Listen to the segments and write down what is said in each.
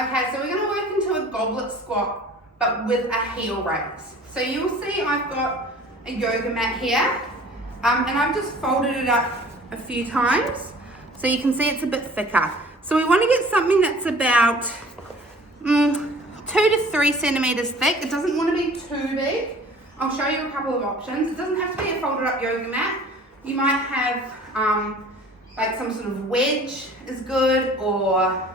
Okay, so we're going to work into a goblet squat, but with a heel raise. So you'll see I've got a yoga mat here, and I've just folded it up a few times, so you can see it's a bit thicker. So we want to get something that's about 2 to 3 centimeters thick. It doesn't want to be too big. I'll show you a couple of options. It doesn't have to be a folded up yoga mat. You might have like some sort of wedge is good, or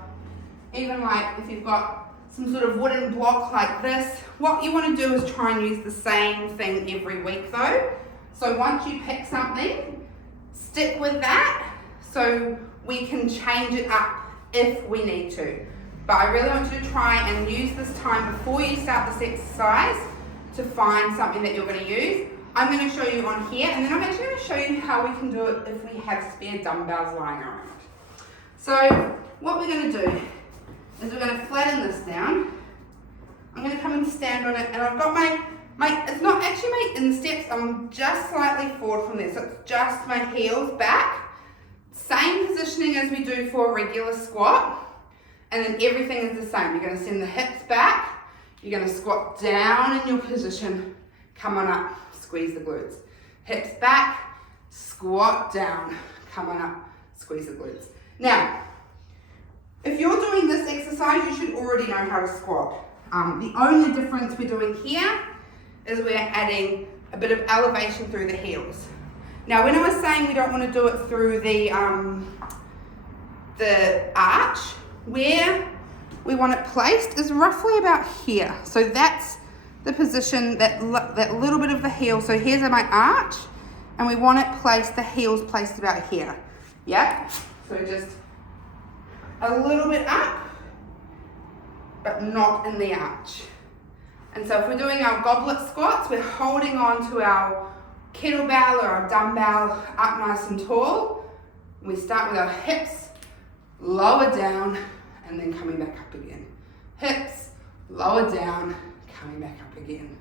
even like if you've got some sort of wooden block like this. What you want to do is try and use the same thing every week though. So once you pick something, stick with that so we can change it up if we need to. But I really want you to try and use this time before you start this exercise to find something that you're going to use. I'm going to show you on here, and then I'm actually going to show you how we can do it if we have spare dumbbells lying around. So what we're going to do is we're going to flatten this down. I'm going to come and stand on it, and I've got my it's not actually my insteps, I'm just slightly forward from there, so it's just my heels back. Same positioning as we do for a regular squat, and then everything is the same. You're going to send the hips back, you're going to squat down in your position, come on up, squeeze the glutes. Hips back, squat down, come on up, squeeze the glutes. Now, if you're doing this exercise, you should already know how to squat. The only difference we're doing here is we're adding a bit of elevation through the heels. Now, when I was saying we don't want to do it through the arch, where we want it placed is roughly about here. So that's the position, that little bit of the heel. So here's my arch, and we want it placed, the heels placed about here. Yeah? So just a little bit up, but not in the arch. And so if we're doing our goblet squats, we're holding on to our kettlebell or our dumbbell up nice and tall. We start with our hips, lower down, and then coming back up again. Hips, lower down, coming back up again.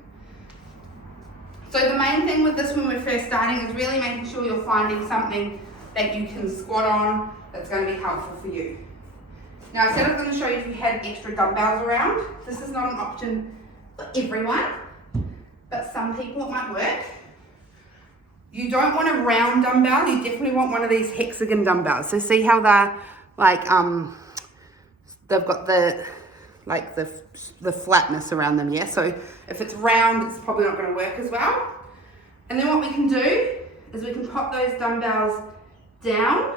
So the main thing with this when we're first starting is really making sure you're finding something that you can squat on that's going to be helpful for you. Now, I said I was going to show you if you had extra dumbbells around. This is not an option for everyone, but some people it might work. You don't want a round dumbbell, you definitely want one of these hexagon dumbbells. So see how they're like, they've got the flatness around them, yeah? So if it's round, it's probably not going to work as well. And then what we can do is we can pop those dumbbells down,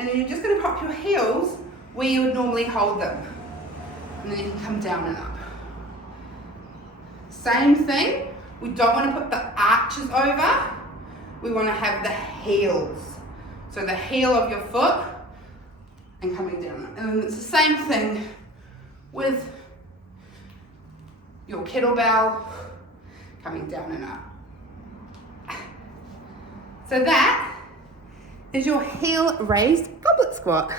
and then you're just going to pop your heels where you would normally hold them. And then you can come down and up. Same thing, we don't want to put the arches over, we want to have the heels. So the heel of your foot and coming down. And then it's the same thing with your kettlebell coming down and up. So that is your heel raised goblet squat.